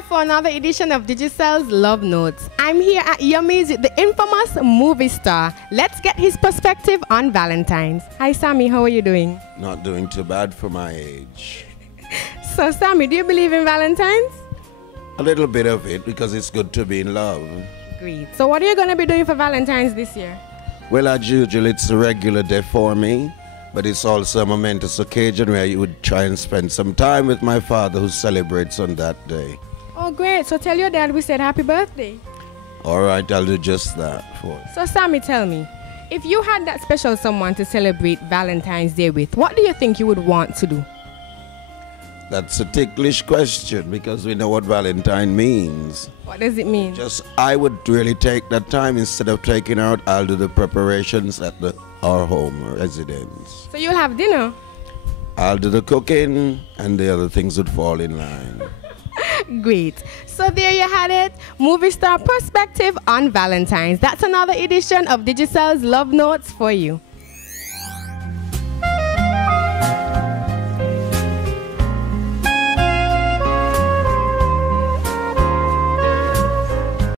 here for another edition of Digicel's Love Notes. I'm here at Yummy's with the infamous movie star. Let's get his perspective on Valentine's. Hi, Sammy. How are you doing? Not doing too bad for my age. So, Sammy, do you believe in Valentine's? A little bit of it, because it's good to be in love. Great. So, what are you going to be doing for Valentine's this year? Well, as usual, it's a regular day for me, but it's also a momentous occasion where you would try and spend some time with my father, who celebrates on that day. Oh, great. So, tell your dad we said happy birthday. All right, I'll do just that for you. So, Sammy, tell me, if you had that special someone to celebrate Valentine's Day with, what do you think you would want to do? That's a ticklish question, because we know what Valentine means. What does it mean? Just, I would really take that time. Instead of taking out, I'll do the preparations at our home or residence. So, you'll have dinner? I'll do the cooking, and the other things would fall in line. Great. So there you had it. Movie star perspective on Valentine's. That's another edition of Digicel's Love Notes for you.